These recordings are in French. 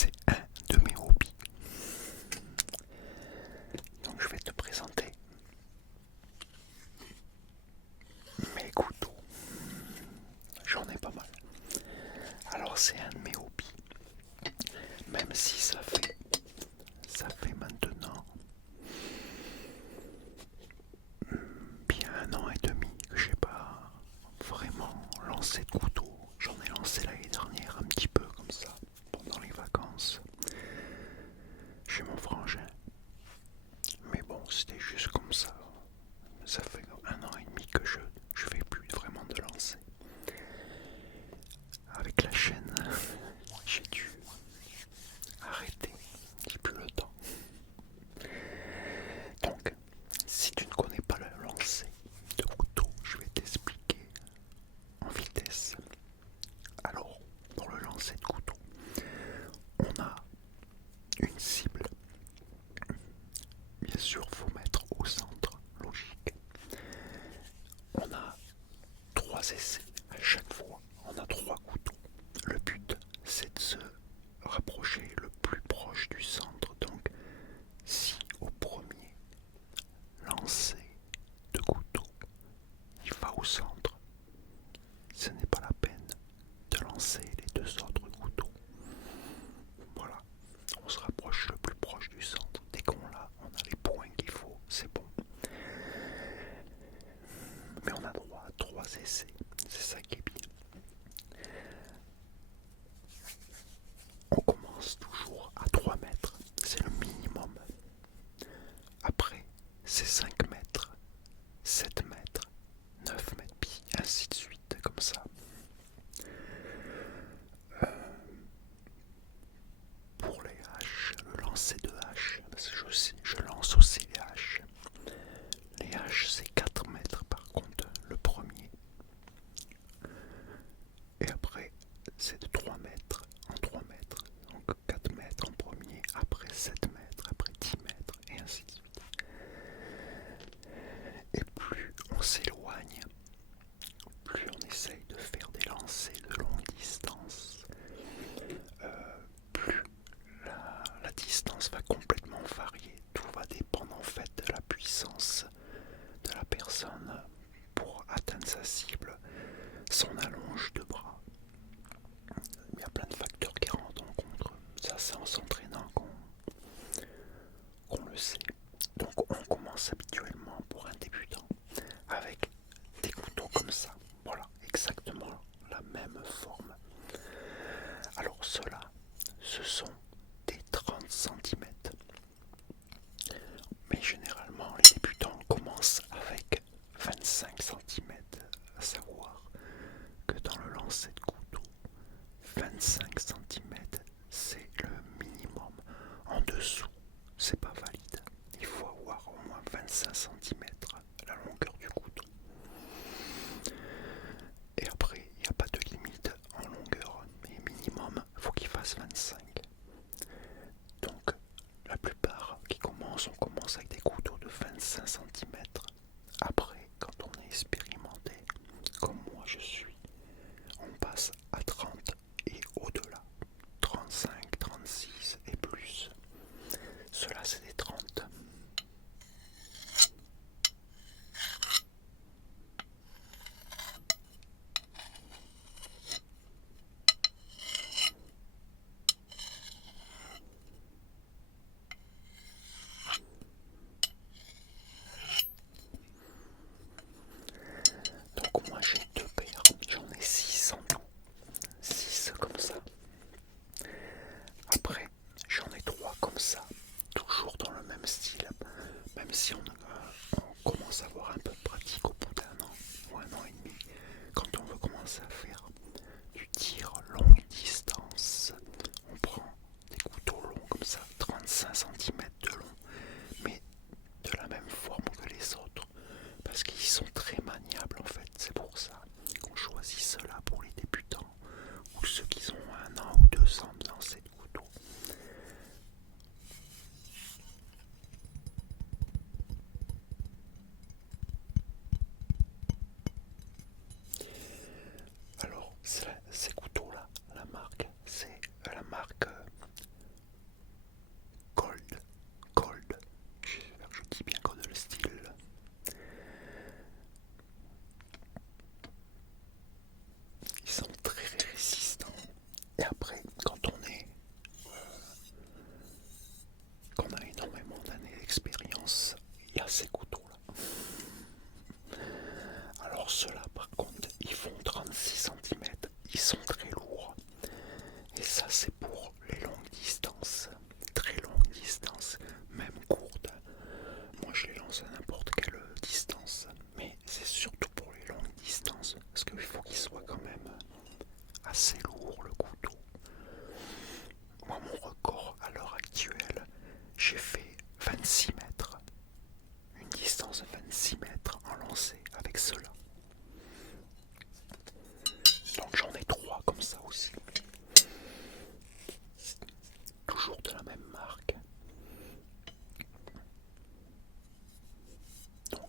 c'est un de mes hobbies. Donc je vais te présenter mes couteaux. J'en ai pas mal. Alors c'est un de mes hobbies. Même si ça fait maintenant bien 1 an et demi que j'ai pas vraiment lancé de couteau. J'en ai lancé l'année dernière un petit peu comme ça, pendant les vacances, chez mon frangin. Mais bon, c'était juste comme ça. Ça fait 1 an et demi que je fais plus vraiment de lancer. Avec la chaîne, j'ai dû arrêter. J'ai plus le temps. Donc, si tu ne connais pas le lancer de couteau, je vais t'expliquer en vitesse. Alors, pour le lancer de couteau, on a une cible. Bien sûr, il faut mettre au centre, logique. On a 3 essais à chaque fois. On a 3 couteaux. Le but, c'est de se rapprocher le plus proche du centre. Donc, si au premier lancer de couteau, il va au centre, ce n'est pas la peine de lancer les 2 autres couteaux. Voilà, on se rapproche le plus proche du centre. Dès qu'on l'a, on a les points qu'il faut, c'est bon. Mais on a droit à 3 essais, c'est ça qui est bien. On commence toujours à 3 mètres, c'est le minimum. Après, c'est 5 mètres, 7 mètres, 9 mètres, puis ainsi de suite, comme ça. Pour les haches, le lancer de haches, parce que je lance aussi les haches. Les haches, c'est 4 mètres par contre, le premier. Et après, c'est de 3 mètres en 3 mètres. Donc 4 mètres en premier, après 7 mètres, après 10 mètres, et ainsi de suite. Et plus on s'éloigne, plus on essaye de faire des lancers de longue distance, plus la distance va complètement varier. Tout va dépendre en fait de la puissance de la personne pour atteindre sa cible, son allonge de bras. Il y a plein de facteurs qui rentrent en compte. Ça, c'est en s'entraînant qu'on le sait. Donc on commence habituellement pour un débutant avec des couteaux comme ça. Voilà, exactement la même forme. Alors ceux-là, ce sont des 30 cm. Mais généralement, les débutants commencent avec 25 cm. À savoir que dans le lancer de couteau, 25 cm, c'est le minimum. En dessous, c'est pas valide. Il faut avoir au moins 25 cm la longueur du couteau. Et après, il n'y a pas de limite en longueur. Mais minimum, il faut qu'il fasse 25.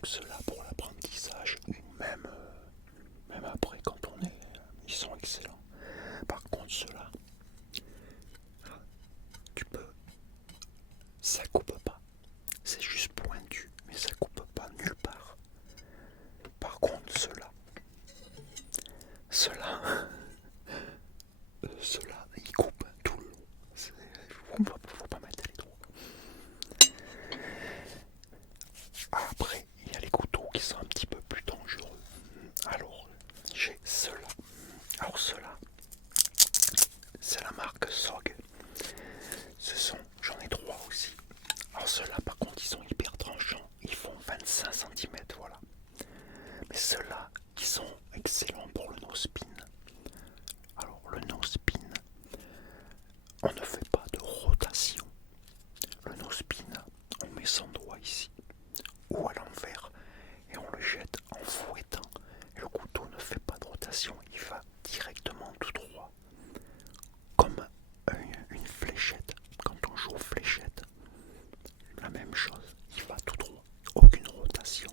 ceux-là pour l'apprentissage, ou même après quand on est, ils sont excellents. Par contre ceux-là, tu peux, ça coupe pas, c'est juste pointu, mais ça coupe pas nulle part. Par contre ceux-là, ceux-là, ils coupent tout le long. Faut pas mettre les doigts. Après, il y a les couteaux qui sont un petit peu plus dangereux. Alors, j'ai ceux-là. Alors ceux-là, c'est la marque SOG. J'en ai 3 aussi. Alors ceux-là, par contre, ils sont hyper tranchants. Ils font 25 cm, voilà. Mais ceux-là, qui sont excellents pour le no-spin. Alors, le no-spin, on ne fait pas de rotation. Le no-spin, on met son doigt ici, ou à l'envers, et on le jette en fouettant. Et le couteau ne fait pas de rotation, il va directement tout droit. Comme une fléchette. Quand on joue aux fléchettes, la même chose, il va tout droit. Aucune rotation.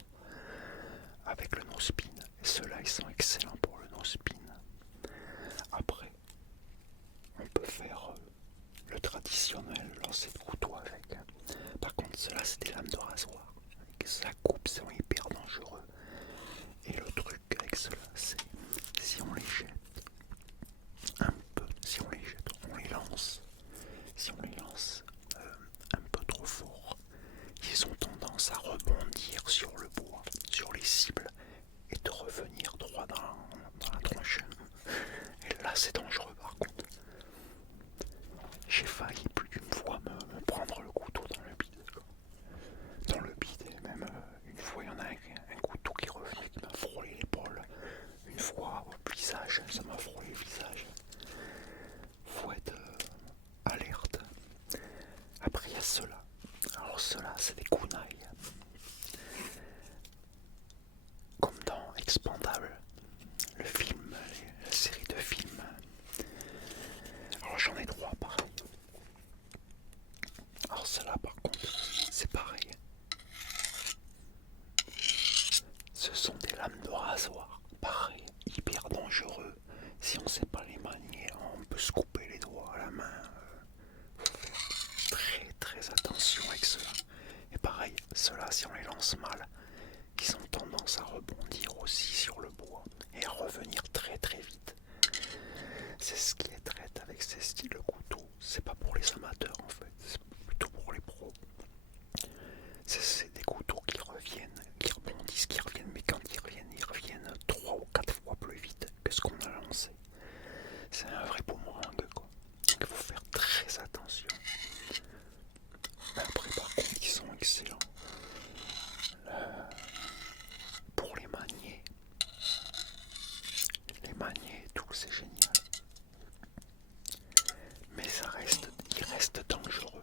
Avec le no-spin. Et ceux-là, ils sont excellents pour le no-spin. Après, on peut faire le traditionnel lancer de couteau avec. Par contre, ceux-là, c'est des lames de rasoir. Ça coupe, c'est hyper dangereux. Et le truc avec ceux-là, c'est si on les jette un peu, si on les jette, on les lance. Si on les lance un peu trop fort, ils ont tendance à rebondir sur le bois, sur les cibles, et de revenir droit dans la tronche. Et là, c'est dangereux par contre. J'ai failli plus d'une fois me prendre le couteau dans le bide. Dans le bide, et même une fois, il y en a un couteau qui revenait, qui m'a frôlé l'épaule. Une fois au visage, ça m'a frôlé le visage. Faut être alerte. Après, il y a ceux-là. Alors ceux-là, c'est des kunai. Comme dans Expandable, le film, la série de films. Alors j'en ai 3 pareil. Alors ceux-là par contre, c'est pareil. Ce sont des lames de rasoir. Pareil, hyper dangereux. Si on ne sait pas les manier, on peut se couper les doigts à la main. Faut faire très très attention avec ceux-là. Et pareil, ceux-là, si on les lance mal, ils ont tendance à rebondir aussi sur le bois et à revenir très très vite. C'est ce qui est traite avec ces styles de couteaux. C'est pas pour les amateurs en fait, c'est plutôt pour les pros. C'est des couteaux qui reviennent, qui rebondissent, qui reviennent, mais quand ils reviennent 3 ou 4 fois plus vite que ce qu'on a lancé. C'est un vrai boomerang quoi. Donc il faut faire très attention. Mais après par contre ils sont excellents. Pour les manier et tout, c'est génial. Mais il reste dangereux.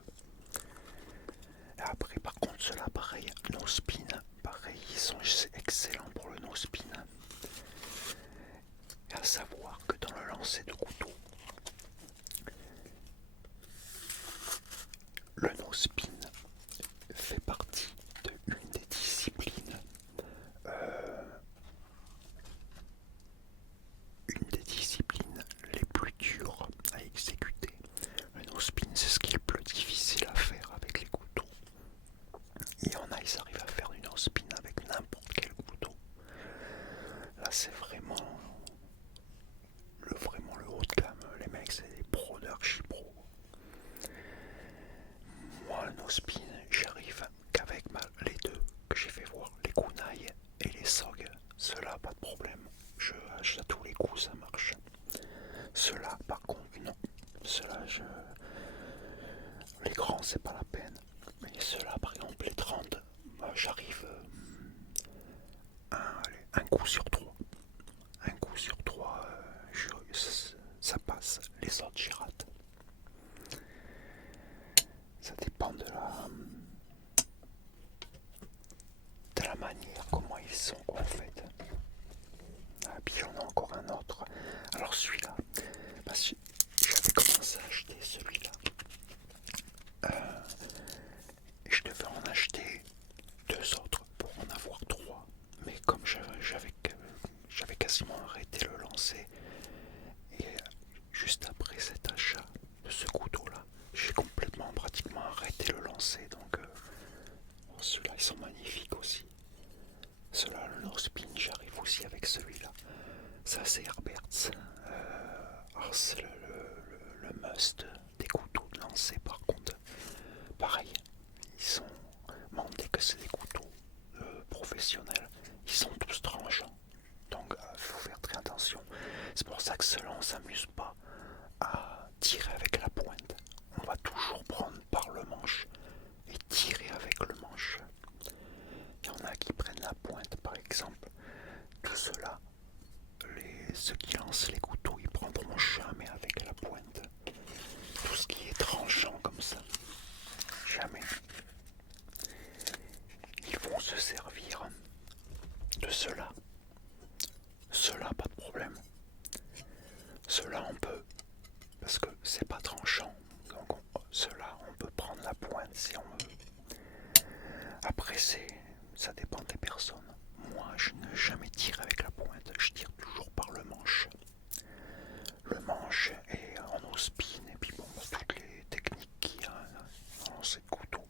Et après, par contre, ceux-là, pareil, no spin, pareil, ils sont excellents pour le no spin. Et à savoir que dans le lancer de couteau, le no spin fait partie de une des disciplines les plus dures à exécuter. Le no spin, c'est ce qui est le plus difficile à faire avec les couteaux. Il y en a, ils arrivent à faire du no spin avec n'importe quel couteau. Là, c'est vraiment le haut de gamme. Les mecs, c'est des pros d'archi-pro. Moi, le no spin, j'arrive qu'avec les deux que j'ai fait voir, les kunai et les SOG. Ceux-là, pas de problème. À tous les coups, ça marche. Ceux-là, par contre, non. Ceux-là, les grands, c'est pas la peine. Mais ceux-là, par exemple, les 30, j'arrive un coup sur 3. Un coup sur 3, ça passe. Les autres, j'y rate. Ça dépend de la manière, comment ils sont, quoi, en fait. Ah, puis j'en ai encore un autre. Alors celui-là, parce que j'avais commencé à acheter celui-là. Je devais en acheter 2 autres pour en avoir 3. comme ça. Jamais. Ils vont se servir de cela. Cela, pas de problème. Cela, on peut, parce que c'est pas tranchant. Donc, cela, on peut prendre la pointe si on veut. Après, ça dépend des personnes. Moi, je n'ai jamais tiré avec la pointe. Je tire toujours par le manche. Le manche est en ospine, et puis bon, toutes les techniques qu'il y a dans ces couteaux.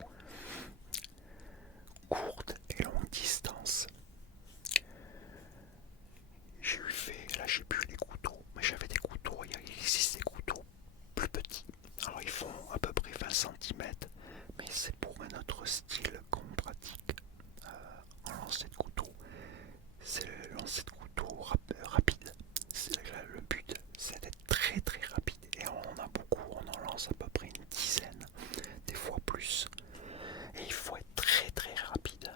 Courte et longue distance. J'ai plus les couteaux, mais j'avais des couteaux, il existe des couteaux plus petits. Alors ils font à peu près 20 cm, mais c'est pour un autre style qu'on pratique en lancer de couteau. C'est le lancer de couteau rapide. Le but, c'est d'être très très rapide. Et on en a beaucoup, on en lance à peu près une dizaine, des fois plus. Et il faut être très très rapide.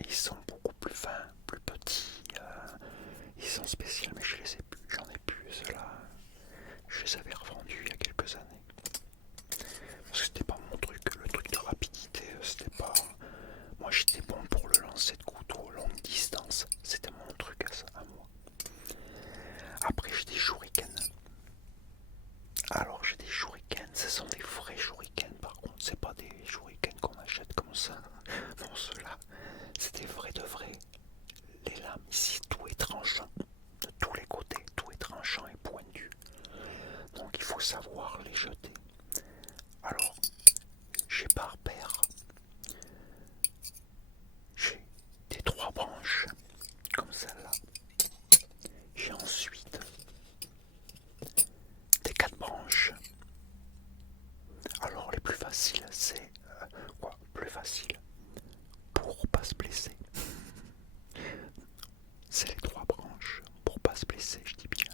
Et ils sont beaucoup plus fins, plus petits. Ils sont spéciaux, mais je les ai plus, j'en ai plus. Ceux-là, je les avais revendus il y a quelques années. Parce que c'était pas mon truc. Le truc de rapidité, c'était pas. Moi, j'étais bon pour le lancer de couteau longue distance. C'était mon truc à moi. Après, j'ai des shurikens. Alors, j'ai des shurikens. Ce sont des vrais shurikens, par contre. C'est pas des shurikens qu'on achète comme ça. Non, ceux-là, c'est des vrais de vrais. Les lames, ici, tout est tranchant. De tous les côtés, tout est tranchant et pointu. Donc, il faut savoir les jeter. Alors, j'ai par paire. J'ai des 3 branches, comme celle-là. J'ai ensuite des 4 branches. Alors, les plus faciles, c'est... quoi plus facile pour pas se blesser. C'est les 3 branches pour pas se blesser, je dis bien.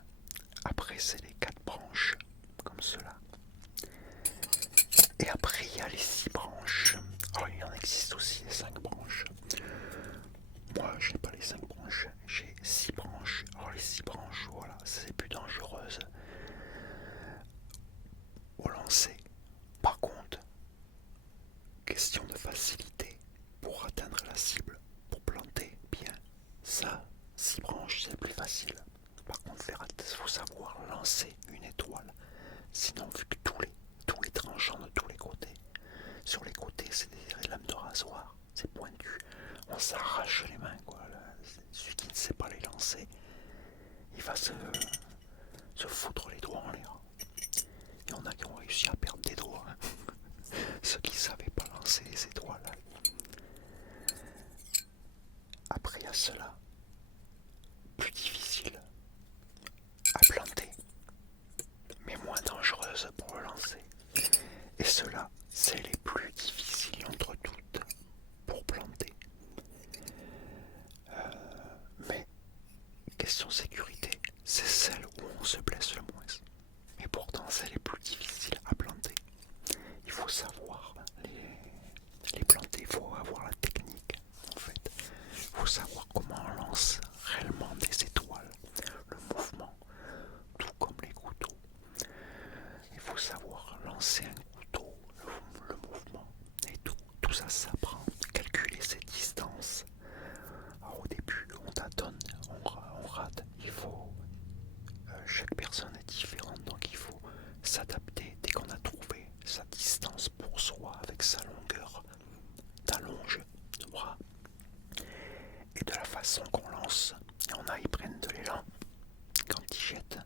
Après, c'est les 4 branches, comme cela. Et après, il y a les 6 branches. Alors, il en existe aussi les 5 branches. Moi, je n'ai pas les 5 branches, j'ai 6 branches. Alors, les 6 branches, voilà, c'est plus dangereuse au lancer. Par contre, question de facilité pour atteindre la cible, pour planter bien. Ça, 6 branches, c'est plus facile. Par contre, il faut savoir lancer une étoile. Sinon, vu que tout est tranchant de tous les côtés, sur les côtés, c'est des lames de rasoir, c'est pointu. On s'arrache les mains, quoi. Celui qui ne sait pas les lancer, il va se foutre les doigts en l'air. Il y en a qui ont réussi à perdre des doigts. Ceux qui ne savaient pas lancer les étoiles. Après, il y a ceux-là, plus difficiles à planter, mais moins dangereuses pour le lancer. Et ceux-là, c'est les plus difficiles entre toutes pour planter. Mais, question sécurité, c'est celle où on se blesse le moins. Mais pourtant, c'est les plus difficiles à planter. Il faut savoir les planter, il faut avoir la technique en fait. Il faut savoir comment on lance réellement des étoiles, le mouvement, tout comme les couteaux. Il faut savoir lancer un couteau, le mouvement et tout ça s'apprend. Calculer ses distances. Alors, au début, on tâtonne, on rate. Chaque personne est différente, donc il faut s'adapter dès qu'on a trouvé sa distance pour soi avec sa longueur d'allonge de bras et de la façon qu'on lance. Il y en a, ils prennent de l'élan quand ils jettent.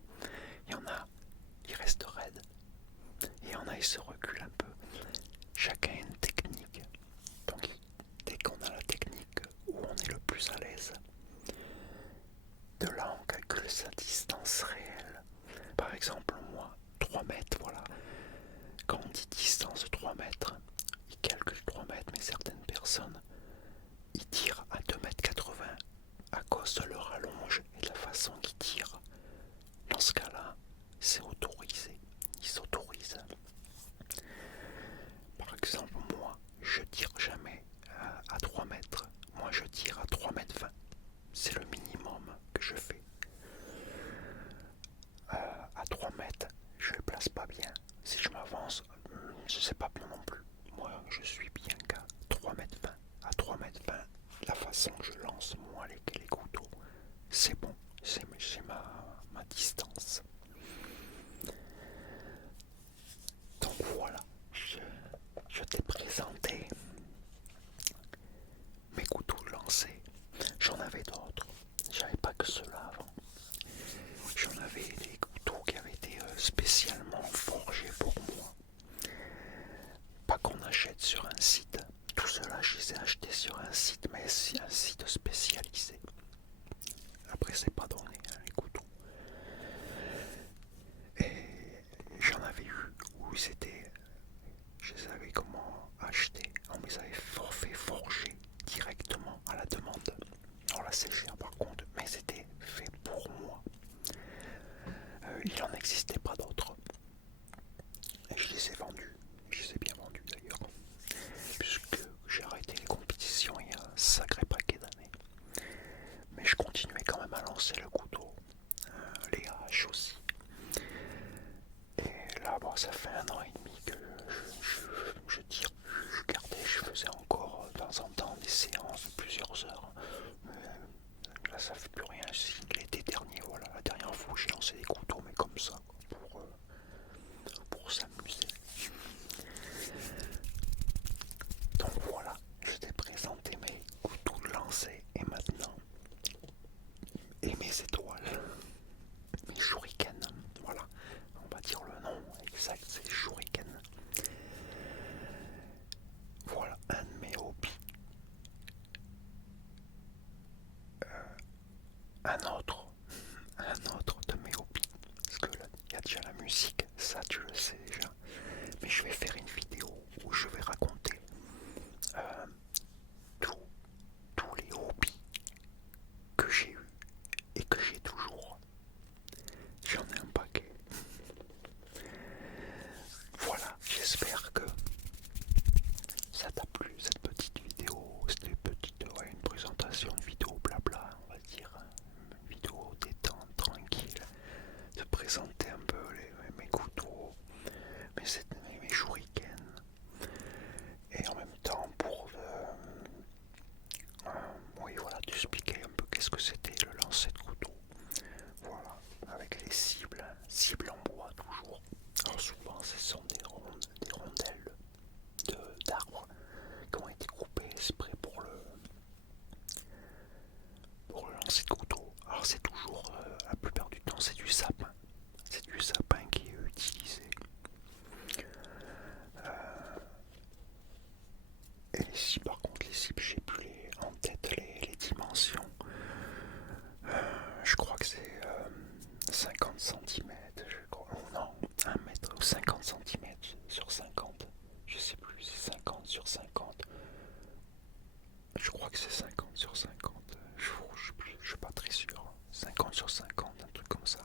Il y en a, ils restent raides. Et il y en a, ils se reculent un peu. Chacun a une technique. Donc, dès qu'on a la technique où on est le plus à l'aise, de là, on calcule sa distance réelle. Par exemple, moi, 3 mètres, voilà. Quand on dit distance de 3 mètres, ils calculent 3 mètres, mais certaines personnes, ils tirent à 2,80 m à cause de leur allonge et de la façon qu'ils tirent. Dans ce cas-là, c'est autorisé. Ils s'autorisent. Par exemple, moi, je tire jamais à 3 mètres. Moi, je tire à 3,20 m. C'est le minimum que je fais. À 3 mètres, je ne place pas bien. Si je m'avance, je sais pas, pas bon non plus. Moi, je suis bien qu'à 3,20 m. À 3,20 m, la façon que je lance moi les couteaux, c'est bon. C'est ma distance. Donc voilà, je t'ai présenté mes couteaux lancés. J'en avais d'autres. J'avais pas que ceux-là avant. J'en avais des couteaux qui avaient été spécialement forgés pour moi. Pas qu'on achète sur un site. Tout cela, je les ai achetés sur un site, mais c'est un site spécialisé. Après, c'est pas donné, hein, les couteaux. Et j'en avais eu où c'était. Je savais comment acheter. On les avait fait forger directement à la demande. Alors là, c'est cher par contre, mais c'était fait pour moi. Il n'en existait pas d'autres. Et je les ai vendus. Je les ai bien vendus d'ailleurs. Puisque j'ai arrêté les compétitions il y a un sacré paquet d'années. Mais je continuais quand même à lancer le couteau. Les haches aussi. Et là, bon, ça fait 1 an et demi que je tire plus. Je gardais, je faisais encore de temps en temps des séances de plusieurs heures. Mais là, ça fait plus rien. L'été dernier, voilà, la dernière fois, j'ai lancé des couteaux, mais comme ça, pour s'amuser. Donc voilà, je t'ai présenté mes couteaux de lancer et maintenant, et mes étoiles, mes shurikens, voilà, on va dire le nom exact, c'est shuriken. Voilà un de mes hobbies. Un autre de mes hobbies, parce que là, il y a déjà la musique, ça tu le sais déjà, mais je vais faire une vidéo où je vais raconter tous les hobbies que j'ai eu et que j'ai toujours. J'en ai un paquet. Voilà, j'espère que ça t'a plu cette petite vidéo. C'était une présentation, une vidéo blabla, on va dire. Une vidéo détente, tranquille. De présenter un peu mes couteaux, mes shurikens. Et en même temps pour oui, voilà, t'expliquer un peu qu'est-ce que c'était le lancer de couteau. Voilà, avec les cibles en bois toujours. Alors souvent ce sont des rondelles d'arbres qui ont été coupées exprès pour le lancer de couteau. Alors c'est toujours, la plupart du temps c'est du sapin. C'est du sapin qui est utilisé. Et les cibles, par contre, j'ai plus en tête les dimensions. Je crois que c'est 50 cm, non, 1 mètre ou 50 cm sur 50. Je sais plus, c'est 50 sur 50. Je crois que c'est 50 sur 50. Je suis pas très sûr. 50 sur 50, un truc comme ça.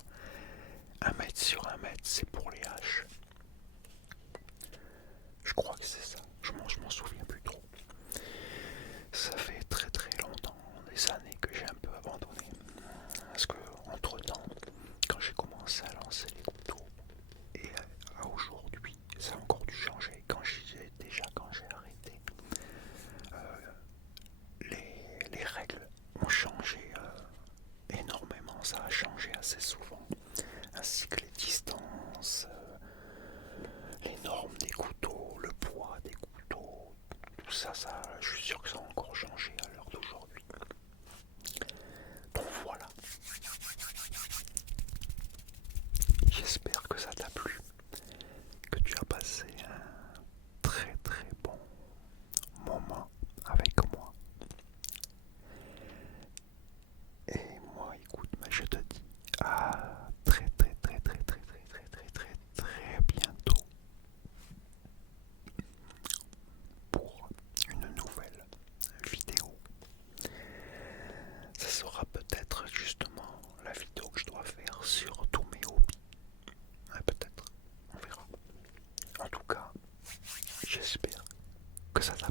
1 mètre sur 1 mètre, c'est pour les haches. Je crois que c'est ça. Je m'en souviens plus trop. Ça fait très très longtemps, des années que j'ai un peu abandonné. Parce que entre temps, quand j'ai commencé à lancer les couteaux et à aujourd'hui, ça a encore dû changer. Quand j'ai arrêté, les règles ont changé énormément. Ça a changé assez souvent, ainsi que les distances, les normes des couteaux, le poids des couteaux, tout ça, je suis sûr que ça a encore changé à l'heure d'aujourd'hui. Donc voilà. J'espère que ça t'a plu, que tu as passé un très très bon moment avec moi. Et moi, écoute, je te dis à très très très très très très très très très très bientôt pour une nouvelle vidéo. Ça sera peut-être justement la vidéo que je dois faire sur tous mes hobbies. Peut-être, on verra. En tout cas, j'espère que ça t'a